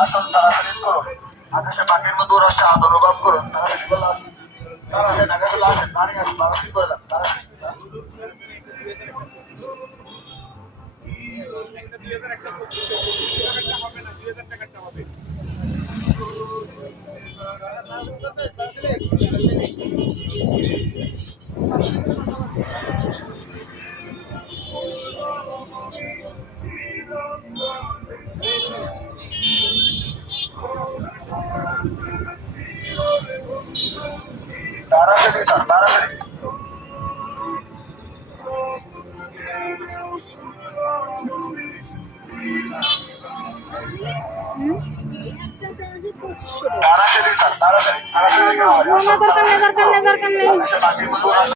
আসুন তাড়াতাড়ি করুন। আকাশে পাখির মতো রসে হাত অনুভব করুন। তাড়াতাড়ি বলে আসুন। আসেন আকাশে আসেন, দাঁড়িয়ে আসুন, তাড়াতাড়ি করে দেন, তাড়াতাড়ি। একটা 2000 একটা 2500 টাকাটা হবে না, 2000 টাকাটা হবে। তাড়াতাড়ি স্যার, তাড়াতাড়ি। তাড়াতাড়ি স্যার, তাড়াতাড়ি। তাড়াতাড়ি দরকার নেই, দরকার নেই, দরকার নেই। আকাশে পাখির মতো